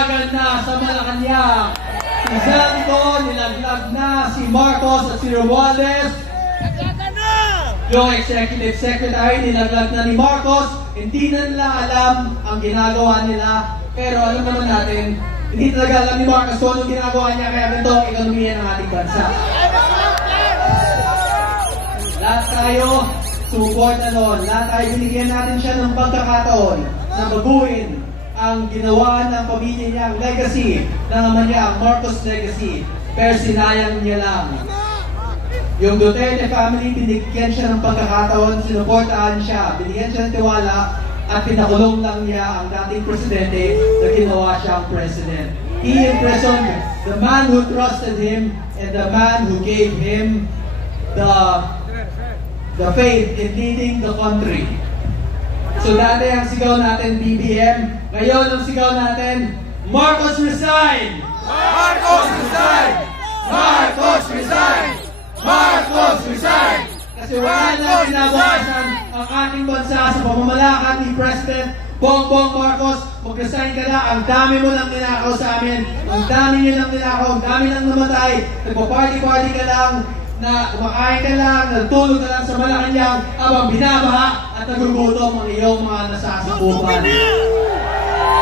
Nanawagan na sa Malacanang. Si Zaldico, nilaglag na si Marcos at si Romualdez. Yung executive secretary, nilaglag na ni Marcos. Hindi na nila alam ang ginagawa nila. Pero alam naman natin, hindi talaga alam ni Marcos kung anong ginagawa niya. Kaya ganito ang ekonomiya ng ating bansa. Lahat tayo support na noon. Lahat tayo binigyan natin siya ng pagkakataon na baguhin ang ginawa ng pamilya niya, ang legacy ng ama niya, ang Marcos legacy. Pero sinayang niya lang. Yung Duterte family, binigyan siya ng pagkakataon, sinuportahan siya, binigyan siya ng tiwala, at pinakulong lang niya ang dating presidente na ginawa siyang president. He imprisoned the man who trusted him and the man who gave him the faith in leading the country. So dati ang sigaw natin, BBM. Ngayon ang sigaw natin, Marcos resign! Marcos resign! Marcos resign! Marcos resign! Kasi wala na binabawasan ang ating bansa sa pamamalakad ni President Bongbong Marcos. Mag-resign ka na, ang dami mo lang ninakaw sa amin, ang dami nyo lang ninakaw, ang dami lang namatay, nagpa-party-party ka lang, na kumakain ka lang, nagtulog ka lang sa Malacanang habang binabaha at nagugutom ang iyong mga nasasakupan.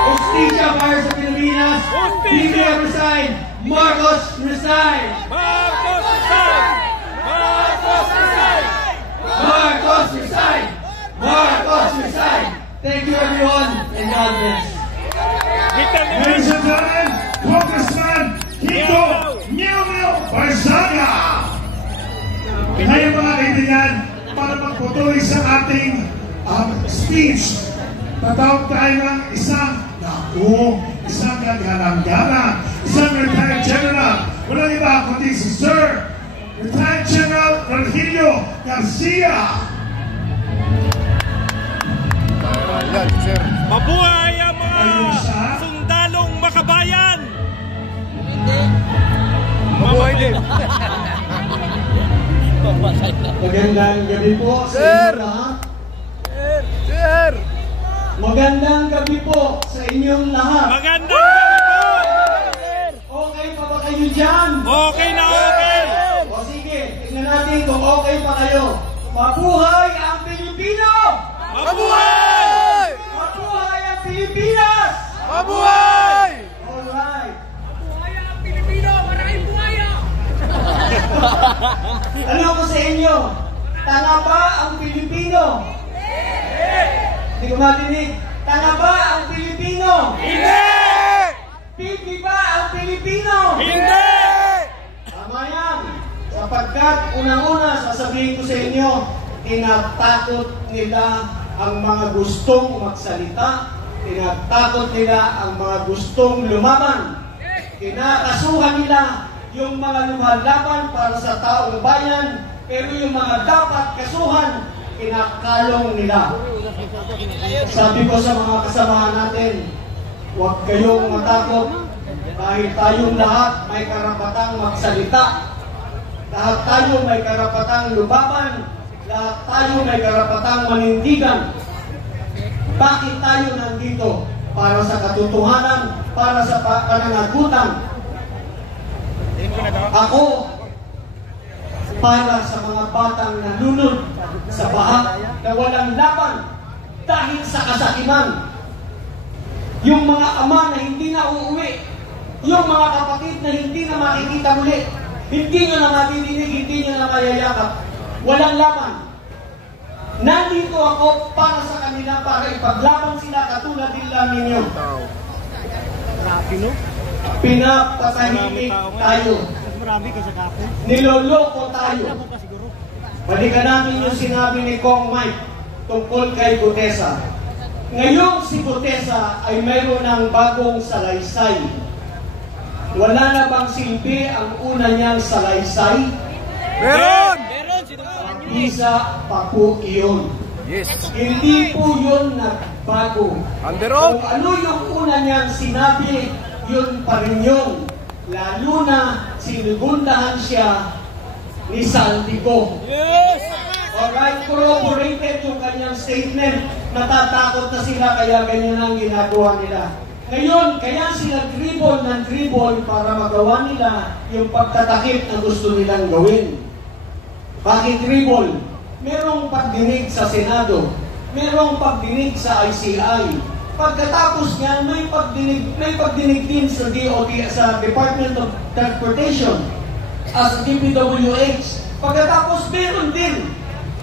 Justicia para sa Pilipinas, BBM resign, Marcos resign! Marcos resign! Marcos resign! Marcos resign! Marcos resign! Thank you everyone and God bless. Ladies and gentlemen, Congressman Kiko Meow Barzaga! Ngayon mga kaibigan, para magputuloy sa ating speech, tatawag tayo ng isang gagana, isang retired general. Walang iba kundi si Sir Retired General Virgilio Garcia. Mabuhay ang mga sundalong makabayan! Mabuhay din! Magandang gabi po sa inyo lahat. Sir! Magandang gabi po sa inyong lahat. Magandang gabi po! Okay pa ba kayo dyan? Okay na okay! O sige, tingnan natin kung okay pa kayo. Mabuhay ang Pilipino! Mabuhay! Mabuhay ang Pilipinas! Mabuhay! Alright. Buhaya ang Pilipino! Maraming buhaya! Ano ko sa inyo? Tanga ba ang Pilipino? Hindi ko matinig. Tanga ba ang Pilipino? Hindi! Pipi ba ang Pilipino? Hindi! Tama yan. Sapagkat unang-una sasabihin ko sa inyo, tinatakot nila ang mga gustong magsalita, tinatakot nila ang mga gustong lumaban, kinakasuhan nila yung mga lumalaban para sa taong bayan, pero yung mga dapat kasuhan, kinakalong nila. Sabi ko sa mga kasamahan natin, huwag kayong matakot dahil tayong lahat may karapatang magsalita. Lahat tayo may karapatang lumaban. Lahat tayo may karapatang manindigan. Bakit tayo nandito? Para sa katotohanan, para sa pananagutan. Ako, para sa mga batang nanunod sa baha na walang laban dahil sa kasakiman. Yung mga ama na hindi na uuwi, yung mga kapatid na hindi na makikita muli, hindi nyo na madidinig, hindi nyo na mayayakap, walang laban. Nandito ako para sa kanila, para ipaglaban sila katulad din lang ninyo. Pinapatahimik tayo. Niloloko tayo. Balikan namin yung sinabi ni Kong Mike tungkol kay Gutesa. Ngayong si Gutesa ay mayroon ng bagong salaysay. Wala na bang silbi ang una niyang salaysay? Meron! Isa pa po iyon. Yes. Hindi po yun nagbago. Anderon! Kung ano yung una niyang sinabi, yun pa rin yun. Lalo na sinugundahan siya ni Zaldico. Yes! Alright, corroborated yung kanyang statement. Natatakot na sila kaya ganyan ang ginagawa nila. Ngayon, kaya sila dribble ng dribble para magawa nila yung pagtatakip na gusto nilang gawin. Bakit dribble? Merong pagdinig sa Senado, merong pagdinig sa ICI. Pagkatapos niyan, may pagdinig din sa DOT, sa Department of Transportation, as DPWH. Pagkatapos, meron din.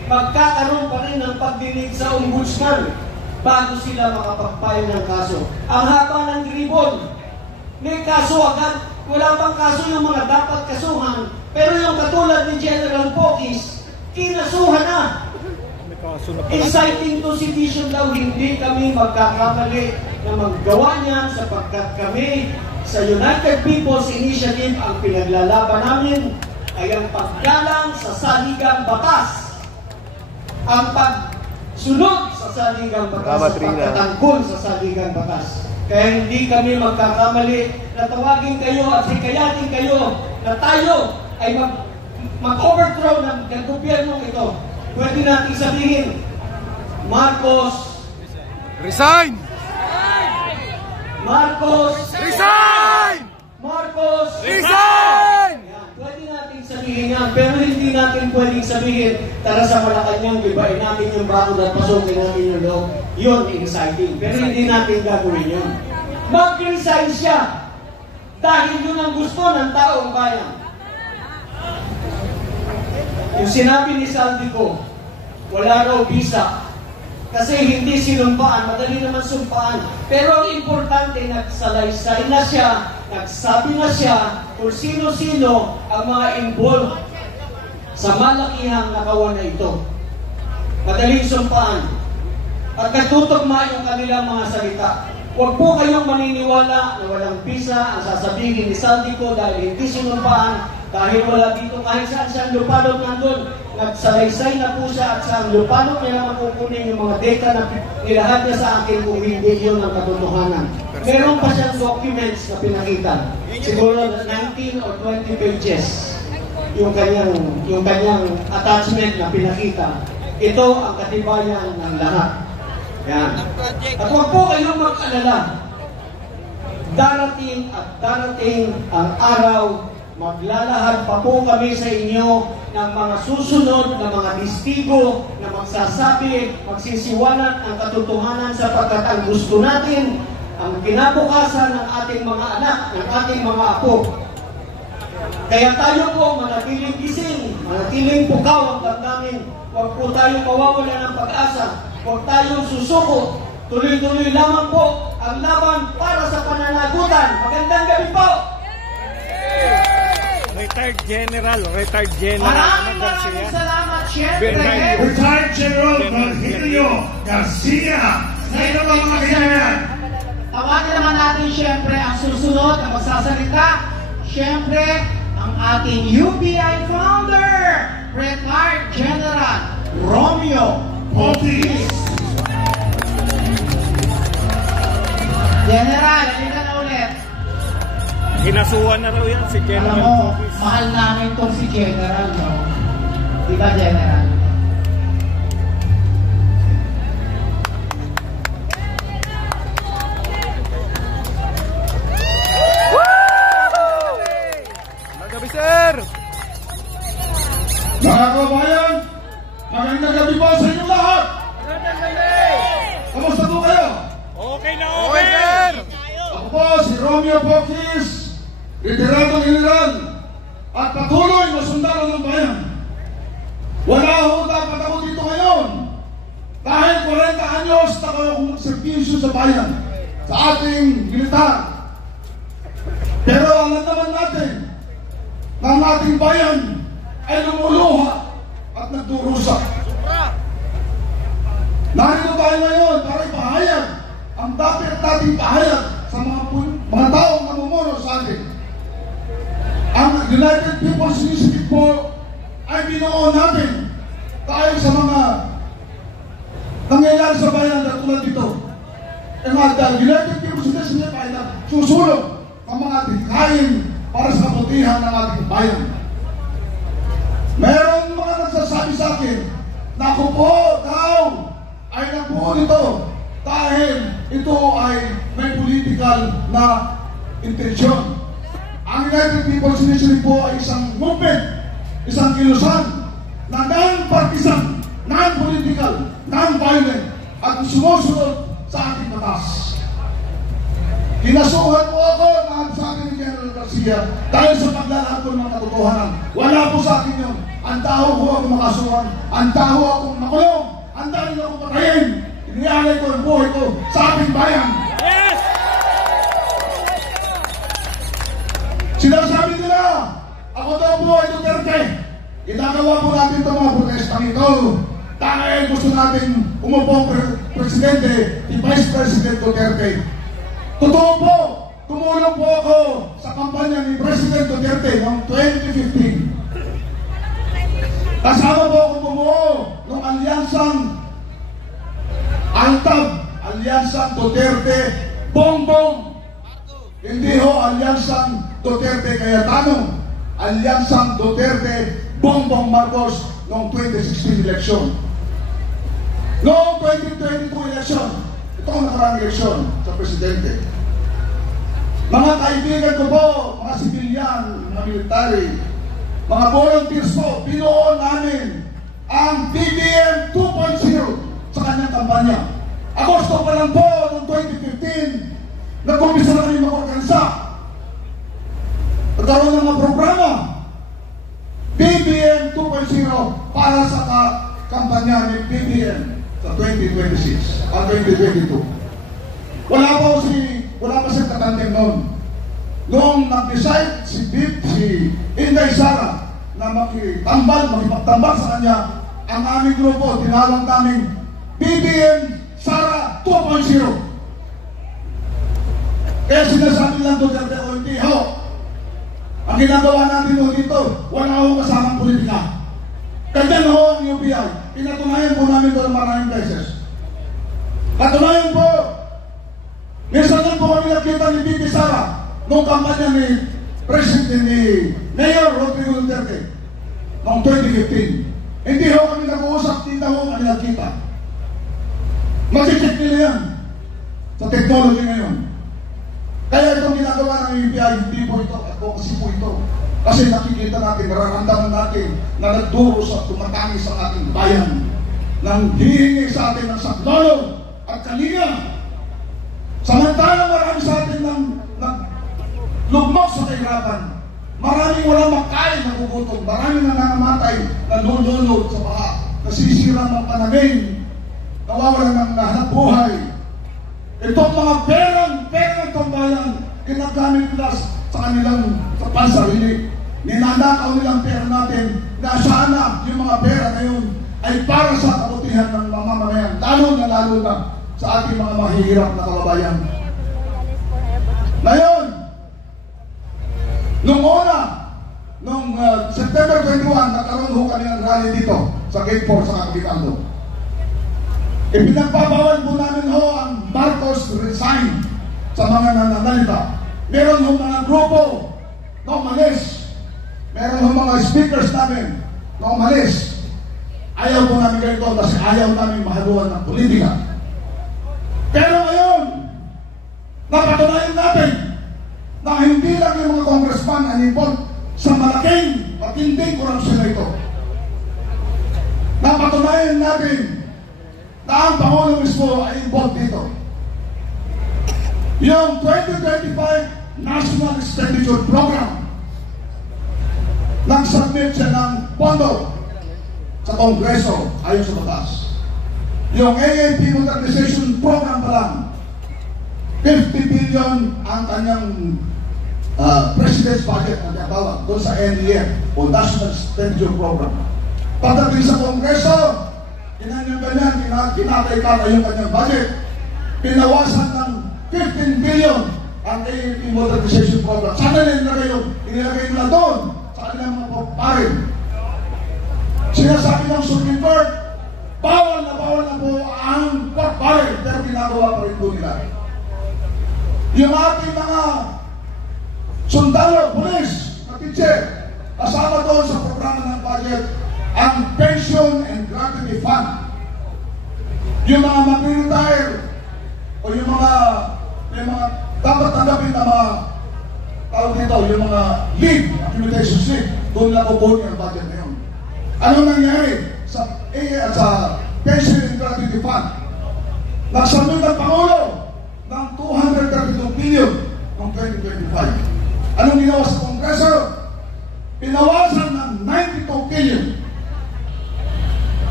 Magkakaroon pa rin ng pagdinig sa Ombudsman bago sila makapag-file ng kaso. Ang haba ng dribble, may kaso agad. Wala pang kaso yung mga dapat kasuhan. Pero yung katulad ni General Pokis, kinasuhan na. Inciting to sedition daw, hindi kami magkakamali na maggawa niyan sapagkat kami sa United People's Initiative ang pinaglalaban namin ay ang paggalang sa saligang batas. Ang pagsunod sa saligang batas, sa pagkatanggol sa saligang batas. Kaya hindi kami magkakamali na tawagin kayo at hikayatin kayo na tayo ay mag-overthrow ng gobyernong ito. Pwede natin sabihin, Marcos, Resign! Marcos, Resign! Marcos, Resign! Yan, pwede natin sabihin yan, pero hindi natin pwedeng sabihin, tara sa Malacanang, gibain natin yung bakod at pasukin natin yung loob. Yun, inciting. Pero hindi natin gagawin yun. Mag-resign siya dahil yun ang gusto ng taong bayan. Yung sinabi ni Saldico, wala raw visa. Kasi hindi sinumpaan, madali naman sumpaan. Pero ang importante, nagsalaysay na siya, nagsabi na siya kung sino-sino ang mga involved sa malakihang nakawan na ito. Madaling sumpaan. At nagtutugma yung kanilang mga salita. Huwag po kayong maniniwala na walang visa ang sasabihin ni Saldico dahil hindi sinumpaan, dahil wala dito kahit saan lupalot nandun. Nagsalaysay na po siya at saan lupalot niya naman kukunin yung mga data na nilahat niya sa akin kung hindi yun ang katotohanan. Meron pa siyang documents na pinakita. Siguro 19 or 20 pages yung kanyang attachment na pinakita. Ito ang katibayan ng lahat. Yan. At huwag po kayong mag-alala. Darating at darating ang araw, maglalahad pa po kami sa inyo ng mga susunod na mga testigo na magsasabi, magsisiwalat ang katotohanan sapagkat ang gusto natin, ang kinabukasan ng ating mga anak, ng ating mga apo. Kaya tayo po manatiling gising, manatiling pukaw ang damdamin. Huwag po tayo mawawala ng pag-asa. Huwag tayong susuko. Tuloy-tuloy lamang po ang laban para sa pananagutan. Magandang gabi po! Retired General Maraming salamat, syempre. Retired General Virgilio Garcia. Sino ba mga kailangan? Tawagin naman natin syempre ang susunod na magsasalita. Syempre, ang ating UBI founder, Retired General Romeo Pokis. General, halika na ulit. Kinasuhan na raw yan si General. Alam mo, mahal namin itong si General, no? Di ba, General? Magabi, sir! Mga kabayan, magandang gabi po sa inyo lahat. Kamusta po kayo? Okay na okay, sir! Ako po si Romeo Pokis, Retiradong General at patuloy na sundalo ng bayan. Wala ho dapat ako dito ngayon dahil 40 anyos na kayo kong servisyo sa bayan, sa ating militar. Pero alam naman natin na ang ating bayan ay lumuluha at nagdurusa. Narito tayo ngayon para ipahayag ang dapat nating pahayag sa mga taong namumuno sa atin. Ang United People's Initiative po ay binuo natin dahil sa mga nangyayari sa bayan na tulad dito. Ang United People's Initiative ay susulong ang mga tingkain para sa kabutihan ng ating bayan. Meron mga nagsasabi sa akin na ako po daw ay nagbuo nito dahil ito ay may political na intensyon. Ang United People's Initiative po ay isang movement, isang kilusan na non-partisan, non-political, non-violent at sumusunod sa ating batas. Kinasuhan po ako na sa akin ni General Garcia dahil sa paglalakad ng katotohanan. Wala po sa akin yun. Antaho ko akong makasuhan, antaho akong makulong, antaho rin akong patayin. Inialay ko ang buhay ko sa ating bayan. Yes! Sinasabi nila, ako daw po ay Duterte. Ginagawa po natin itong mga protestang ito dahil gusto natin umupong presidente, si Vice President Duterte. Totoo po, tumulong po ako sa kampanya ni President Duterte noong 2015. Kasama po akong bumuo ng alyansang ALTAB, Alyansang Duterte Bongbong. Hindi ho Alyansang Duterte Cayetano, Alyansang Duterte Bongbong Marcos noong 2016 eleksyon. Noong 2022 eleksyon, ito ang nakarang eleksyon sa presidente. Mga kaibigan ko po, mga sibilyan, mga military, mga volunteers po, binuo namin ang BBM 2.0 sa kanyang kampanya. Agosto pa lang po noong 2015, nag-umpisa na kami mag-organisa. Nagkaroon ng mga programa. BBM 2.0 para sa kampanya ni BBM sa 2026 at 2022. Wala pa siyang katandem noon. Noong nag-decide si Inday Sara na makipagtambal sa kanya, ang aming grupo, tinawag namin BBM Sara 2.0. Kaya sinasabi lang doon o hindi ho. Ang ginagawa natin ho dito, wala ho kasamang politika. Ganyan ho ang UPI. Pinatunayan po namin doon maraming beses. Patunayan po, minsan lang po kami nakita ni BB Sara noong kampanya ni President ni Mayor Rodrigo Duterte noong 2015. Hindi ho kami nag-uusap, hindi ho kami nakita. Masicheck nila yan sa technology ngayon. Kaya itong ginagawa ng UPI, hindi po ito, advocacy po ito. Kasi nakikita natin, nararamdaman natin na nagduros at tumatangis sa ating bayan nang hihingi sa atin ng saklolo at kalinga. Samantalang marami sa atin ng lugmok sa kahirapan. Maraming walang makain na gugutom. Maraming nangangamatay na lulunod sa baha. Nasisira ng panaming. Nawawalan ng nahanap buhay. Itong mga perang itong bayan, ginagamit nila sa kanilang sa pansarili. Ninanakaw nilang pera natin na sana yung mga pera na yun ay para sa kabutihan ng mga mamamayan. Lalo na sa ating mga mahihirap na kababayan. Ngayon, noong September 21, nagkaroon ho kami ng rally dito sa Gate 4 sa Capitando. Ipinagpapawal po namin ho ang Marcos resign sa mga nananalita. Meron ho mga grupo na umalis. Meron ho mga speakers namin na umalis. Ayaw po namin ganito kasi ayaw namin mahaluan ng politika. Pero ngayon, napatunayan natin na hindi lang yung mga congressman ang involved sa malaking, matinding korupsyon na ito. Napatunayan natin na ang Pangulo mismo ay involved dito. Yung 2025 National Expenditure Program, nag-submit siya ng pondo sa Kongreso ayon sa batas. Yung AAP Modernization Program pa lang, 50 billion ang kanyang President's budget na tinatawag doon sa NEF o National Expenditure Program. Pagdating sa Kongreso, kinatay-katay yung kanyang budget. Pinawasan ng 15 billion ang AAP Modernization Program. Sana nilagay yun? Inilagay nila doon sa kanilang mga parin. Sinasabi ng Supreme Court, bawal na po ang pork barrel, pero ginagawa pa rin po nila. Yung ating mga sundalo, police, na teacher, kasama doon sa programa ng budget, ang pension and gratuity fund. Yung mga mag-retire o yung mga may mga dapat tanggapin na mga tawag dito, yung mga lead, accumulation slip, doon lang kukunin ang budget na yun. Ano nangyari sa Pension and Gratuity Fund? Nagsabit ang Pangulo ng 232 billion noong 2025. Anong ginawa sa Kongreso? Pinawasan ng 92 billion.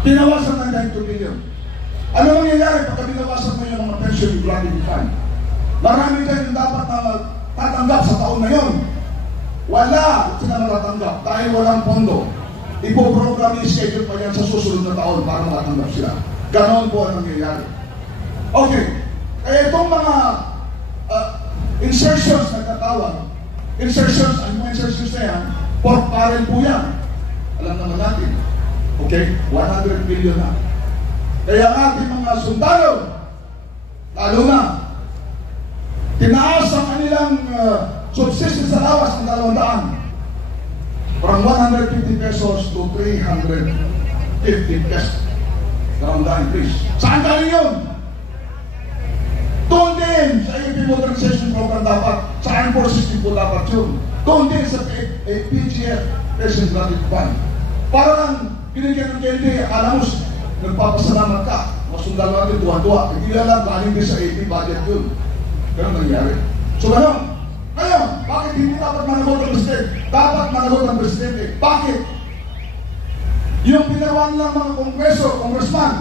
Pinawasan ng 92 billion. Ano mangyayari pagka binawasan mo yung mga pension and gratuity fund? Marami kayo yung dapat na tatanggap sa taon na yun. Wala sila matatanggap dahil walang pondo. Ipo-program yung schedule pa yan sa susunod na taon para matatanggap sila. Ganon po ang nangyayari. Okay. Kaya itong mga insertions na katawag, insertions, ang mga insertions na yan, pork barrel po yan. Alam naman natin. Okay? 100 billion na. Kaya ang ating mga sundalo, lalo na, tinaas ang kanilang subsistence allowance ng 200. From 150 pesos to 350 pesos. 200 increase. Saan galing yun? Doon din sa AP Modernization Program dapat, sa Armed Forces din po dapat yun. Doon din sa PGF, Pension Gratuity Fund. Para lang binigyan ng KND, akala mo nagpapasalamat ka, masundalo natin tuwa-tuwa. Hindi lang galing din sa AP budget yun. Pero nangyari. So ano? Ngayon, bakit hindi dapat managot ang Presidente? Dapat managot ang Presidente. Bakit? Yung pinawan lang mga kongreso, congressman,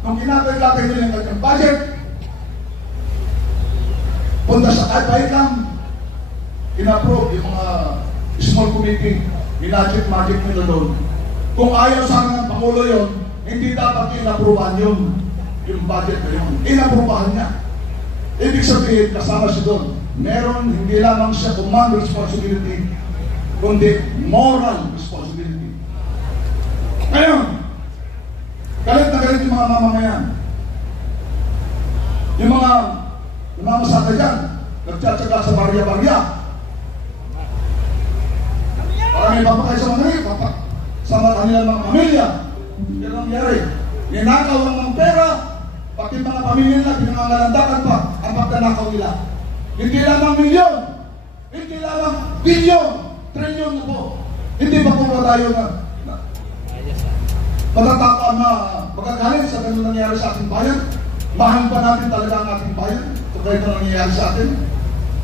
nung kinatay-latay nila yung kanyang budget, punta sa Kaipaikan, in-approve yung mga small committee, minagit-magic nila doon. Kung ayaw sana ng Pangulo yun, hindi dapat in-approvean yun, yung budget na yun. In-approvean niya. Ibig sabihin, kasama siya doon. Meron, hindi lamang siya command responsibility, kundi moral responsibility. Ngayon, galit na galit yung mga mamamayan. Yung mga namamasada dyan, nagtsatsaga sa barya-barya. Para may papakay sa mga sa kanilang mga pamilya. Yan ang nangyari. Ninakaw ang mga pera, pati mga pamilya nila, pinangangalandakan pa ang pagkanakaw nila. Hindi lamang milyon, hindi lamang bilyon, trilyon na po. Hindi ba kung tayo na matatapaan na magagalit sa ganun nangyayari sa ating bayan? Mahal pa natin talaga ang ating bayan? Ito kayo na nangyayari sa atin?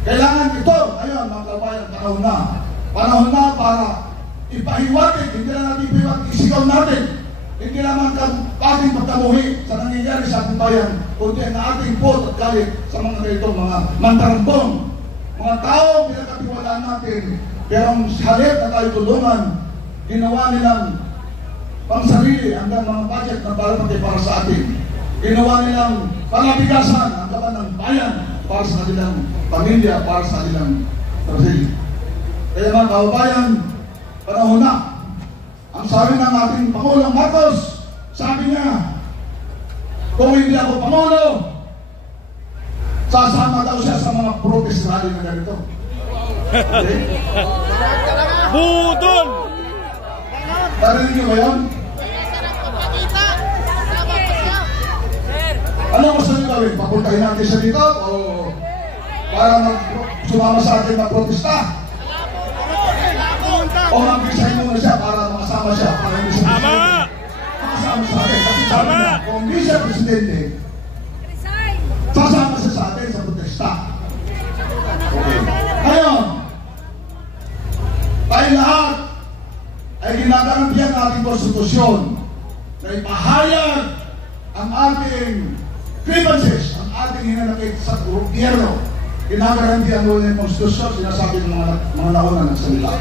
Kailangan ito, ayun mga kabayan, panahon na para ipahiwatig, hindi lang natin ipahiwatig, isigaw natin. Hindi naman ating pagkamuhi sa nangyayari sa ating bayan, kundi ang ating pot at galit sa mga ganito, mga mantarambong, mga tao pinagkatiwalaan natin, pero ang halip na tayo tulungan, ginawa nilang pang sarili hanggang mga budget na para sa atin. Ginawa nilang pangabigasan ang kaban ng bayan para sa kanilang pamilya, para sa kanilang sarili. Kaya mga kababayan, panahon na. Ang sabi ng ating Pangulong Marcos, sabi niya, kung hindi ako Pangulo, sasama daw siya sa mga protest rally na ganito. Okay? Budol! Narinig niyo ba yun? Ano gusto niyo gawin? Papuntahin natin siya dito o para sumama sa atin mag-protesta? O mag-resign muna siya para makasama siya para hindi siya makasama sa atin. Kasi sabi niya, kung hindi siya presidente, sasama siya sa atin sa protesta. Okay. Ngayon, tayo lahat ay ginagarantiyan ng ating konstitusyon na ipahayag ang ating grievances, ang ating hinanakit sa gobyerno. Ginagarantiyan mo yung konstitusyon, sinasabi ng mga nauna ng salita.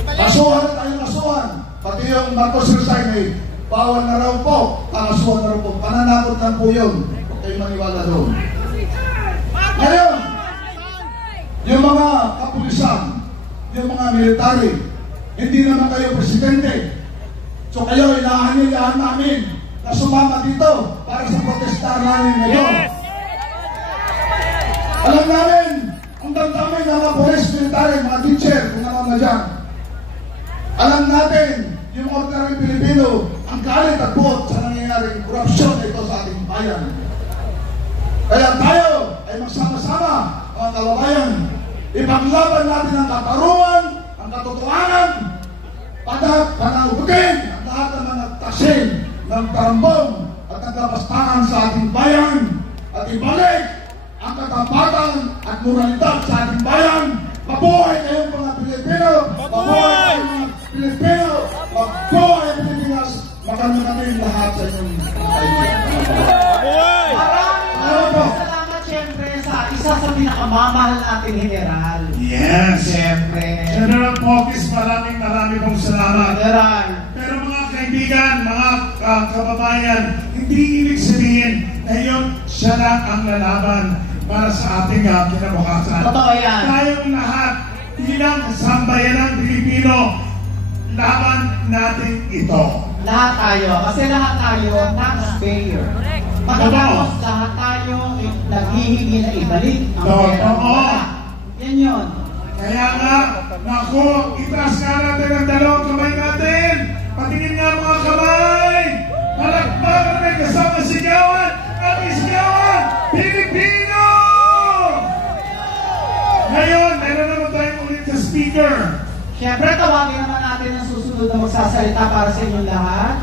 Kasuhan na tayo kasuhan. Pati yung Marcos resign ay bawal na raw po. Kasuhan na raw po. Pananakot lang po yun. Huwag kayo maniwala doon. Ngayon, yung mga kapulisan, yung mga military, hindi naman kayo presidente. So kayo, inaanyayahan namin na sumama dito para sa protesta namin ngayon. Alam namin, ang damdamin ng mga police, military, mga teacher, kung ano na dyan. Alam natin, yung ordinary Pilipino, ang galit at buot sa nangyayaring korupsyon ito sa ating bayan. Kaya tayo ay magsama-sama mga kababayan. Ipaglaban natin ang katarungan, ang katotohanan, panaubutin ang lahat ng mga taksin ng karambong at nagkapastangan sa ating bayan at ibalik ang katapatan at moralidad sa ating bayan. Mabuhay kayong mga Pilipino! Mabuhay kayong mga Pilipino! Mabuhay ang Pilipinas! Magandang kami lahat sa inyong Maraming salamat siyempre sa isa sa pinakamamahal nating general. Yes! Siyempre. General Pokis, maraming pong salamat. General. Pero mga kaibigan, mga kababayan, hindi ibig sabihin na yun siya lang ang lalaban para sa ating kinabukasan. Totoo yan. Tayong lahat, bilang sambayanang Pilipino, laban natin ito. Lahat tayo. Kasi lahat tayo, taxpayer. Pagkatapos lahat tayo naghihingi na ibalik ang pera. Yan yun. Kaya nga, naku, itaas nga natin ang dalawang kamay natin. Patingin nga mga kamay. Palakpakan may kasama sigawan at isigawan, Pilipino! Ngayon, meron naman tayong ulit sa speaker. Siyempre, tawagin naman natin ang susunod na magsasalita para sa inyong lahat.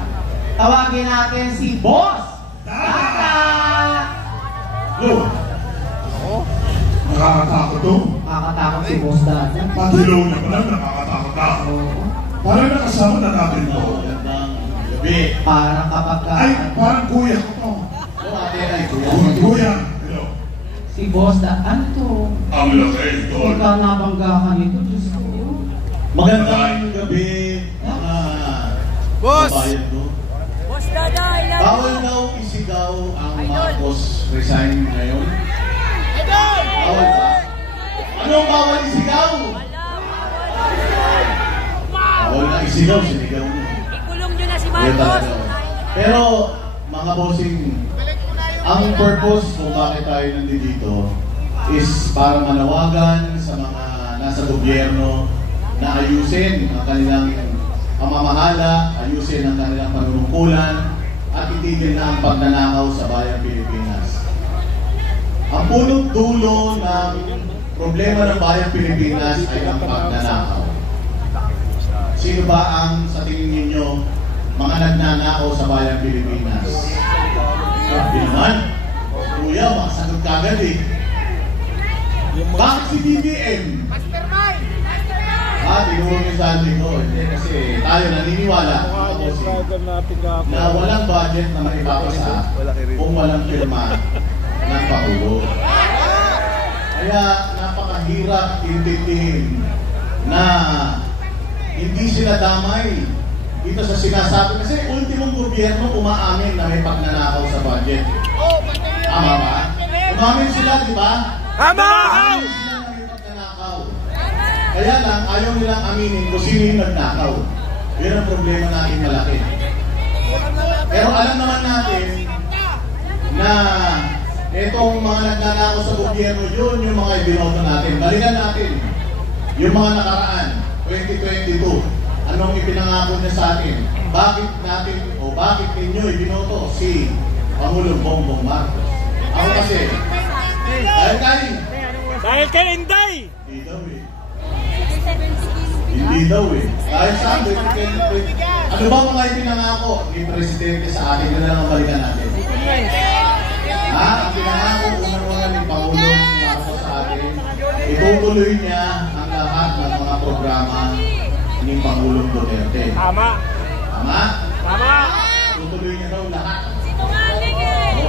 Tawagin natin si Boss Dada! Look. Nakakatakot to. Nakakatakot si Boss Dada. Patilaw na pala, nakakatakot na. Parang nakasama na natin to. Parang kapag ka... Ay, parang kuya ko to. Kuya. Hello. Si Boss Dada. Ano to? Ang laki ito. Ikaw nabangga ka nito. Diyos ko. Magandang gabi, mga Boss! kabayan ko. Boss Dada, I love Bawal you. daw isigaw ang Marcos resign ngayon. Bawal ba? Anong bawal isigaw? Bawal na isigaw, sinigaw mo. Ikulong nyo na si Yan Marcos. talaga. Pero, mga bossing, ang purpose kung bakit tayo nandito is para manawagan sa mga nasa gobyerno na ayusin ang kanilang pamamahala, ayusin ang kanilang panunungkulan, at itigil na ang pagnanakaw sa bayang Pilipinas. Ang punot dulo ng problema ng bayang Pilipinas ay ang pagnanakaw. Sino ba ang, sa tingin ninyo, mga nagnanakaw sa bayang Pilipinas? Hindi naman. Kuya, makasagot kagad eh. Bakit si BBM? Tinuro niyo sa atin ko. Kasi tayo naniniwala na walang budget na maipapasa kung walang pirma ng Pangulo. Kaya napakahirap intindihin na hindi sila damay dito sa sinasabi. Kasi ultimong gobyerno umaamin na may pagnanakaw sa budget. Tama ba? Umamin sila, di ba? Tama! Umamin sila na may pagnanakaw. Kaya lang, ayaw nilang aminin kung sino yung nagnakaw. Yun ang problema natin malaki. Pero alam naman natin na itong mga nagnanakaw sa gobyerno, yun yung mga ibinoto natin. Balikan natin yung mga nakaraan, 2022. Anong ipinangako niya sa atin? Bakit natin o bakit ninyo ibinoto si Pangulong Bongbong Marcos? Ako kasi, Dahil kay Inday! hindi daw eh. Hindi daw eh. Dahil saan? Ano ba mga ipinangako ni Presidente sa atin? Yun na lang ang balikan natin. Ang pinangako unang-una ni Pangulong Marcos sa atin, itutuloy niya ang lahat ng mga programa ni Pangulong Duterte. Tama! Tama? Tama! Tutuloy niya daw lahat.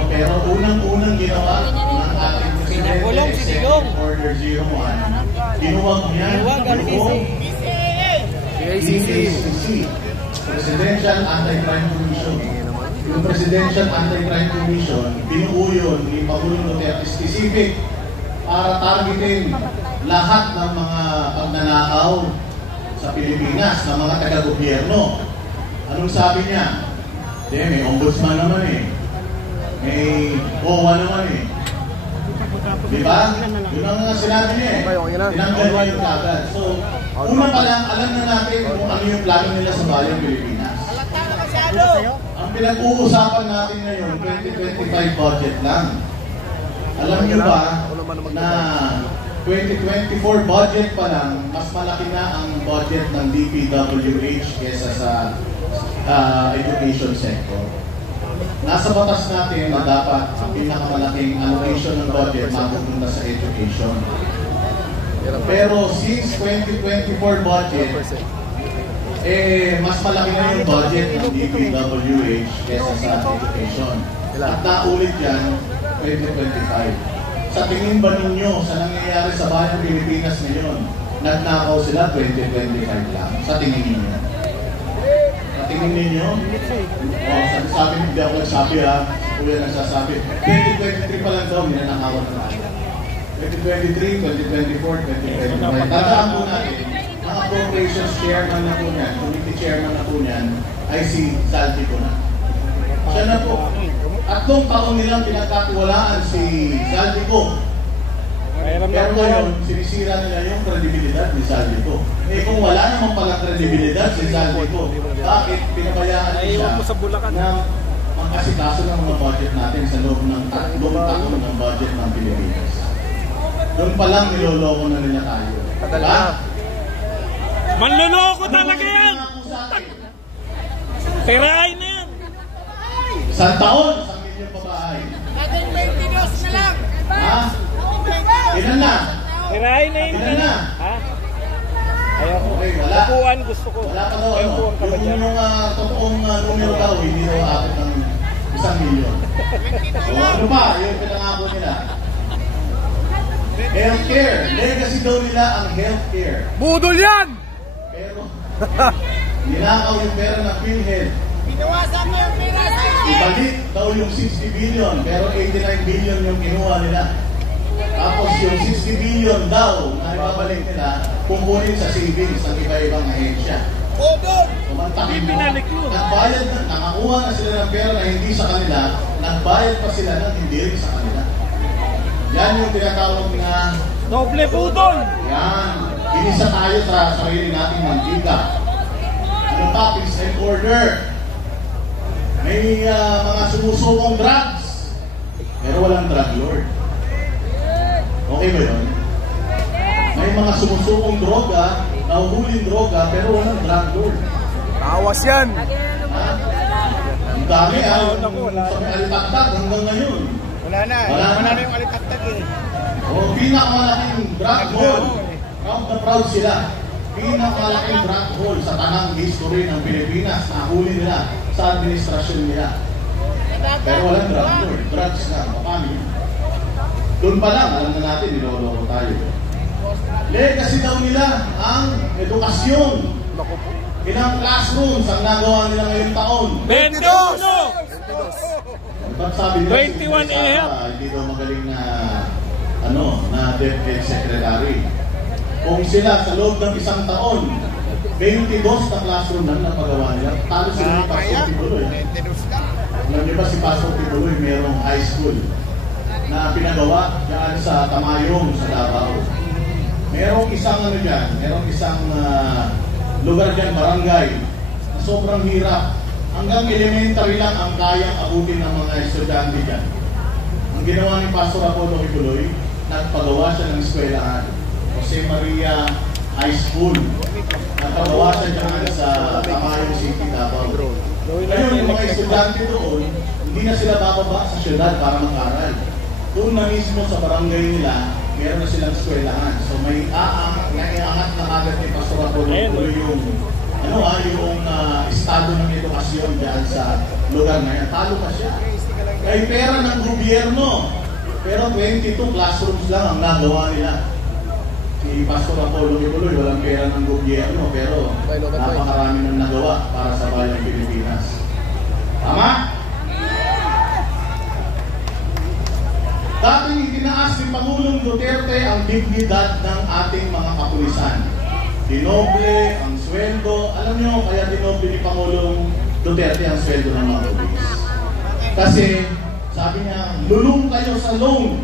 Pero unang-unang ginawa ng ating Presidente, Executive Order 01, ginuwag niya yung PACC, Presidential Anti-Crime Commission. Yung Presidential Anti-Crime Commission, binuo yun ni Pangulong Duterte specific para targetin lahat ng mga pagnanakaw sa Pilipinas, ng mga taga-gobyerno. Anong sabi niya? May ombudsman naman eh. May OWA naman eh. Diba? Yun ang sinabi niya eh. Tinanggal niya yung kagad. So, una pa lang, alam na natin kung ano yung plano nila sa bayang Pilipinas. Ang pinag-uusapan natin ngayon, 2025 budget lang. Alam niyo ba na 2024 budget pa lang, mas malaki na ang budget ng DPWH kesa sa education sector. Nasa batas natin na dapat ang pinakamalaking allocation ng budget mapupunta sa education. Pero since 2024 budget, mas malaki na yung budget ng DPWH kesa sa education. At naulit yan 2025. Sa tingin ba ninyo sa nangyayari sa bayan ng Pilipinas ngayon, nagnakaw sila 2025 lang? Sa tingin ninyo? Sa tingin ninyo? Sabi hindi ako nagsabi ha. Kuya nagsasabi. 2023 pa lang daw, ninanakawan na natin. 2023, 2024, 2025. Tandaan po natin, ang appropriations chairman na po niyan, committee chairman na po niyan, ay si Salty po na. Siya na po. At nung taon nilang pinagkatiwalaan si Saldico. Pero ngayon, sinisira nila yung kredibilidad ni Saldico. Kung wala naman palang kredibilidad si Saldico, bakit pinabayaan niya siya na magkasikaso ng mga budget natin sa loob ng tatlong taon ng budget ng Pilipinas? Doon pa lang niloloko na nila tayo. Diba? Manloloko talaga yan! Tirahin na yan! Isang taon, 1 milyon pabahay. Ating 22 na lang. Ha? Ilan na? Tirahin na yun. Ilan na? Ha? Ayaw ko. Okay, wala. Upuan gusto ko. Wala pa daw ano. Yung totoong numero daw, hindi daw aabot ng 1 milyon. O ano pa? Yung pinangako nila. Healthcare. Legacy daw nila ang healthcare. Budol yan! Pero, ninakaw yung pera ng PhilHealth. Pinawasan mo yung pera sa Ibalik daw yung 60 billion, pero 89 billion yung kinuha nila. Tapos yung 60 billion daw na ibabalik nila, kukunin sa savings ng iba-ibang ahensya. Sumantakin mo, nagbayad na, nakakuha na sila ng pera na hindi sa kanila, nagbayad pa sila ng hindi rin sa kanila. Yan yung tinatawag na Doble budol! yan. Inisa tayo sa sarili nating mantika. Ano pa? Peace and order. May mga sumusukong drugs. Pero walang drug lord. Okay ba yun? May mga sumusukong droga, nahuhuling droga, pero walang drug lord. Tawas yan! Ang dami sa may alitaktak hanggang ngayon. Wala na yung alitaktak eh. O, pinakamalaking drug hole. Proud na proud sila. Pinakamalaking drug hole sa tanang history ng Pilipinas. Nahuli nila sa administrasyon nila. Pero walang drug lord. Drugs na. Paano yun? Doon pa lang, alam na natin, niloloko tayo. Legacy daw nila ang edukasyon. Ilang classrooms ang nagawa nila ngayong taon. 22! Ba't sabi nila 21 and a half. Hindi daw magaling na na DepEd Secretary. Kung sila sa loob ng isang taon, 22 na classroom lang napagawa nila. Talo sila ni Pastor Tibuloy. Alam niyo ba si Pastor Tibuloy mayroong high school na pinagawa dyan sa Tamayong, sa Davao. Merong isang merong isang lugar dyan, barangay, na sobrang hirap. Hanggang elementary lang ang kayang abutin ng mga estudyante dyan. Ang ginawa ni Pastor Apollo Kibuloy, nagpagawa siya ng eskwelahan. Jose Maria High School. Nagpagawa siya dyan sa Tamayong City, Davao. Ngayon, yung mga estudyante doon, hindi na sila bababa sa syudad para mag-aral. Doon na mismo sa barangay nila, meron na silang eskwelahan. So may naiangat na agad ni Pastor Apollo Kibuloy yung yung estado ng edukasyon dyan sa lugar na yan. Talo pa siya. Kaya pera ng gobyerno. Pero 22 classrooms lang ang nagawa nila. Si Pastor Apollo Kibuloy, walang pera ng gobyerno, pero napakarami ng nagawa para sa bayang Pilipinas. Tama? Dating itinaas ni Pangulong Duterte ang dignidad ng ating mga kapulisan. Dinoble ang sweldo. Alam niyo, kaya dinoble ni Pangulong Duterte ang sweldo ng mga pulis. Kasi, sabi niya, lulong kayo sa loan.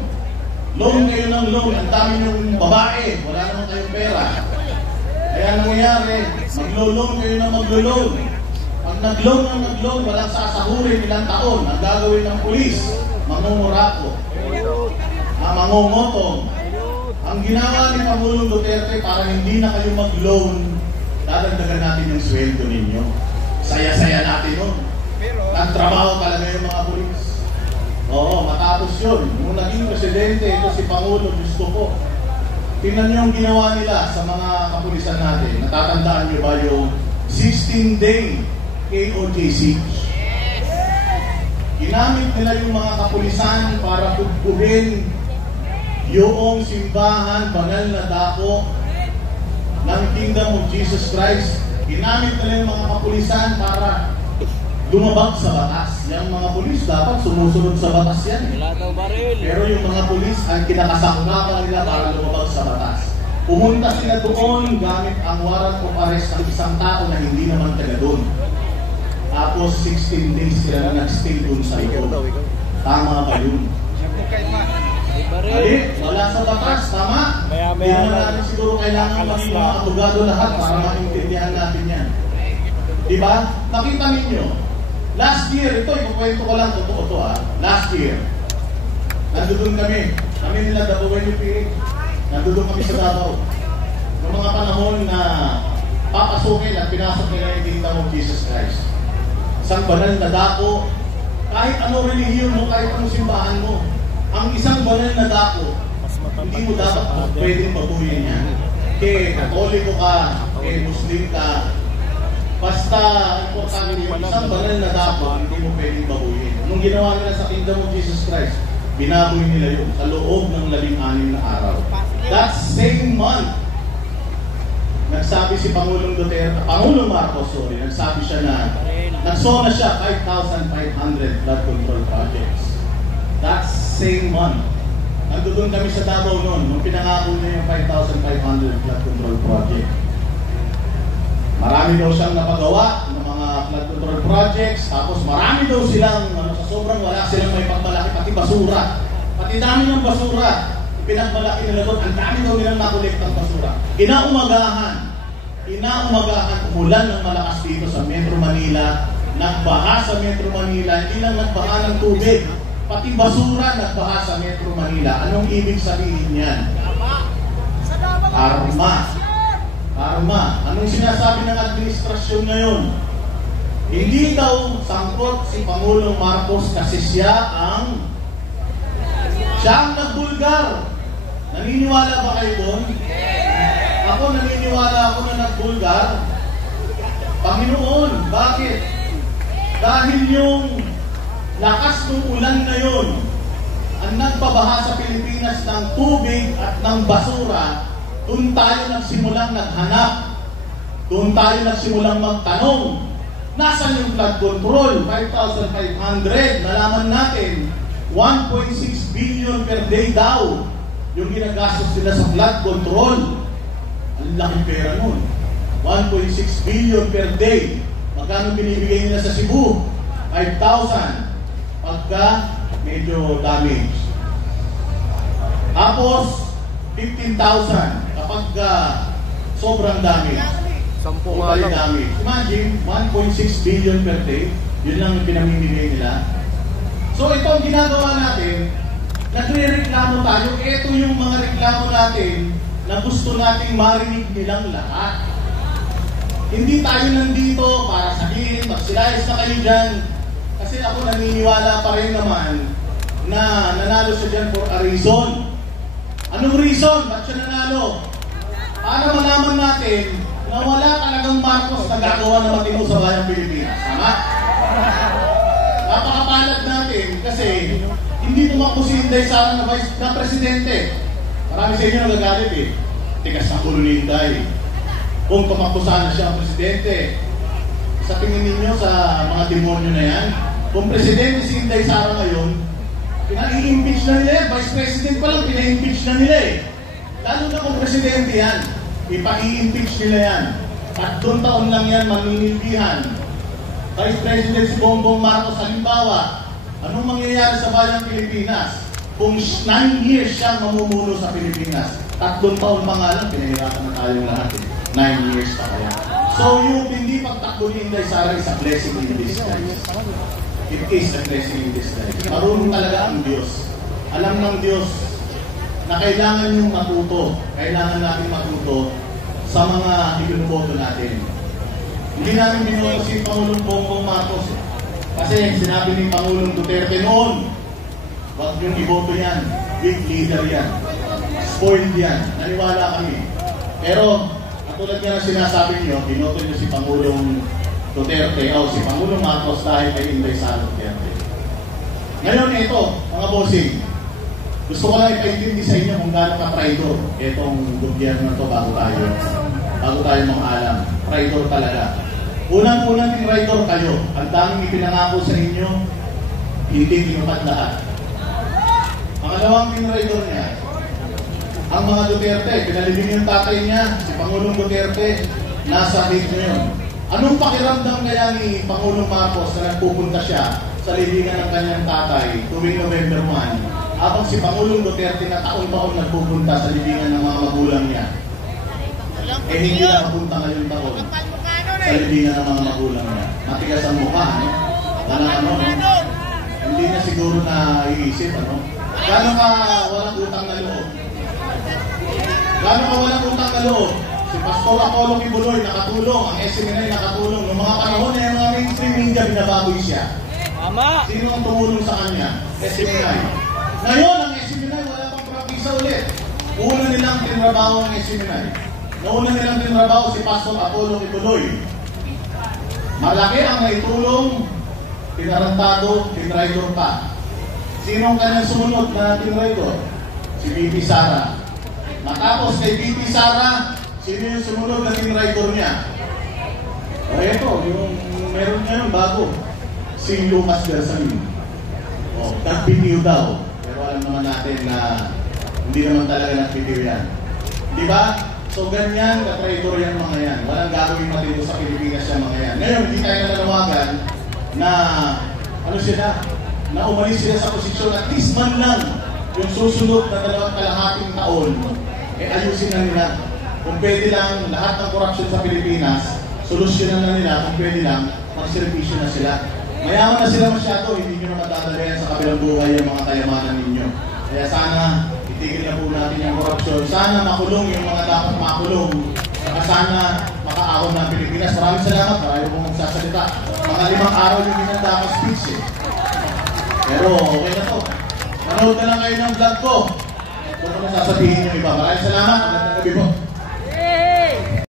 Loan kayo ng loan. Ang dami niyong babae. Wala naman kayong pera. Kaya nangyayari, maglo-loan kayo na maglo-loan. Pag nag-loan, walang sasahurin ilang taon. Ang gagawin ng pulis, mangungurako. na mangungutong. Ang ginawa ni Pangulong Duterte para hindi na kayo mag-loan, dadagdagan natin yung sweldo ninyo. Saya-saya natin nun. Nagtrabaho talaga yung mga pulis. Oo, matapos yun. Nung naging presidente, ito si Pangulo, gusto ko. Tingnan niyo yung ginawa nila sa mga kapulisan natin. Natatandaan niyo ba yung 16-day KOJC? Ginamit nila yung mga kapulisan para tugbuhin yung simbahan, banal na dako ng Kingdom of Jesus Christ. Ginamit nila yung mga kapulisan para lumabag sa batas. Yung mga pulis dapat sumusunod sa batas yan. Pero yung mga pulis ang kinakasangkapan nila para lumabag sa batas. Pumunta sila doon gamit ang warrant of arrest ng isang tao na hindi naman taga doon. Tapos 16 days sila na nag-stay doon sa iyo. Tama ba yun? Mali, wala sa batas, tama? Hindi naman natin siguro kailangan maging mga abogado lahat para maintindihan natin yan. Diba? Nakita ninyo, last year, ito, ikukwento ko lang, totoo to ha. Last year, nandun kami nila WNP, nandun kami sa Davao. Noong mga panahon na papasukin at pinasok nila yung Kingdom of Jesus Christ. Isang banal na dako, kahit ano relihiyon mo, kahit anong simbahan mo, ang isang banal na dako, hindi mo dapat pwedeng baguhin yan. Kaya Katoliko ka, kaya Muslim ka, basta importante yung isang banal na dako, hindi mo pwedeng baguhin. Anong ginawa nila sa Kingdom of Jesus Christ? Binaboy nila yun sa loob ng 16 na araw. That same month, nagsabi si Pangulong Duterte, Pangulong Marcos, nagsabi siya na nagsona siya 5,500 flood control projects. That same month, nandun kami sa Davao noon, nung pinangako niya yung 5,500 flood control project. Marami daw siyang napagawa ng mga flood control projects, tapos marami daw silang, sa sobrang wala silang may pagmalaki, pati basura. Pati dami ng basura, pinagmalaki nila doon, ang dami daw nilang nakolektang basura. Inaumagahan, umulan ng malakas dito sa Metro Manila, nagbaha sa Metro Manila, hindi lang nagbaha ng tubig, pati basura nagbaha sa Metro Manila. Anong ibig sabihin yan? Karma. Anong sinasabi ng administrasyon ngayon? Hindi daw sangkot si Pangulong Marcos kasi siya ang nagbulgar. Naniniwala ba kayo doon? Ako naniniwala ako na nagbulgar. Panginoon, bakit? Dahil yung lakas ng ulan na yun ang nagpabaha sa Pilipinas ng tubig at ng basura, doon tayo nagsimulang naghanap. Doon tayo nagsimulang magtanong. Nasaan yung flood control? 5,500. Nalaman natin, 1.6 billion per day daw yung ginagastos nila sa flood control. Ang laking pera nun. 1.6 billion per day. Magkano binibigay nila sa Cebu? 5,000. Pagka medyo damage. Tapos 15,000 kapag sobrang damage. 10 damage. Imagine, 1.6 billion per day. Yun lang yung pinamimigay nila. So ito ang ginagawa natin, nagre-reklamo tayo. Ito yung mga reklamo natin na gusto nating marinig nilang lahat. Hindi tayo nandito para sabihin, magsilayas na kayo dyan. Kasi ako naniniwala pa rin naman na nanalo siya dyan for a reason. Anong reason? Ba't siya nanalo? Para malaman natin na wala talagang Marcos na gagawa na matino sa bayang Pilipinas. Tama? Napakapalad natin kasi hindi tumakbo si Inday Sara na presidente. Marami sa inyo nagagalit eh. Tigas ang ulo ni Inday. Kung tumakbo sana siya ang presidente, sa tingin ninyo sa mga demonyo na yan, kung presidente si Inday Sara ngayon, pinag-i-impeach na nila, vice president pa lang, pina-impeach na nila eh. Lalo na kung presidente yan, ipa-i-impeach nila yan. 3 taon lang yan maninilbihan. Vice President si Bongbong Marcos, halimbawa, anong mangyayari sa bayang Pilipinas? Kung 9 years siyang mamumuno sa Pilipinas, 3 taon pa nga lang, pinahirapan na tayong lahat eh. 9 years pa kaya. So yung hindi pagtakbo ni Inday Sara is a blessing in disguise. It is a blessing in disguise. Marunong talaga ang Diyos. Alam ng Diyos na kailangan yung matuto. Kailangan natin matuto sa mga ibinuboto natin. Hindi namin binuboto si Pangulong Bongbong Marcos. Kasi sinabi ni Pangulong Duterte noon, wag yung iboto yan. Big leader yan. Spoiled yan. Naniwala kami. Pero, katulad nga na sinasabi niyo, binoto niyo si Pangulong Duterte o si Pangulong Marcos dahil kay Inday Sara Duterte. Ngayon ito, mga bossing, gusto ko lang ipaintindi sa inyo kung gaano ka-traidor itong gobyerno na ito bago tayo alam. Traidor talaga. Unang-unang traidor kayo. Ang daming ipinangako sa inyo, hindi tinupad lahat. Pangalawang traidor niya, ang mga Duterte, pinalibing yung tatay niya, si Pangulong Duterte, nasa date ngayon. Anong pakiramdam kaya ni Pangulong Marcos na nagpupunta siya sa libingan ng kanyang tatay tuwing November 1, habang si Pangulong Duterte na taon-taon nagpupunta sa libingan ng mga magulang niya? Eh hindi na mapunta ngayong taon sa libingan ng mga magulang niya. Matigas ang mukha, no? Walang no? Hindi na siguro na iisip, ano? Gano'n ka walang utang na loob? Gano'n ka walang utang na loob? Si Pastor Apollo Kibuloy nakatulong, ang SMNI nakatulong. Noong mga panahon na yung mga mainstream media, binababoy siya. Tama! Sino ang tumulong sa kanya? SMNI. Ngayon, ang SMNI wala pang prangkisa ulit. Una nilang tinrabaho ang SMNI. Nauna nilang tinrabaho si Pastor Apollo Kibuloy. Malaki ang naitulong, tinarantado, tinraidor pa. Sino ang kanyang sumunod na tinraidor? Si BP Sara. Matapos kay BP Sara, sino yung sumunod na tinraidor niya? O eto, yung meron ngayon bago. Si Lucas Bersamin. O, nagbitiw daw. Pero alam naman natin na hindi naman talaga nagbitiw yan. Di ba? So ganyan, na-traidor yan mga yan. Walang gagawin matino sa Pilipinas yan mga yan. Ngayon, hindi tayo nananawagan na ano sila, na umalis sila sa posisyon at least man lang yung susunod na 2 kalahating taon, eh ayusin na nila. Kung pwede lang, lahat ng corruption sa Pilipinas, solusyonan na nila. Kung pwede lang, magservisyo na sila. Mayaman na sila masyado, hindi nyo na matadalayan sa kabilang buhay yung mga kayamanan ninyo. Kaya sana, itigil na po natin yung korupsyon. Sana makulong yung mga dapat makulong. Saka sana makaahon ng Pilipinas. Maraming salamat. Marami pong magsasalita. Mga 5 araw yung ginanda ko speech eh. Pero okay na to. Manood na lang kayo ng vlog ko. Kung ano sasabihin nyo iba. Maraming salamat. Magandang gabi po.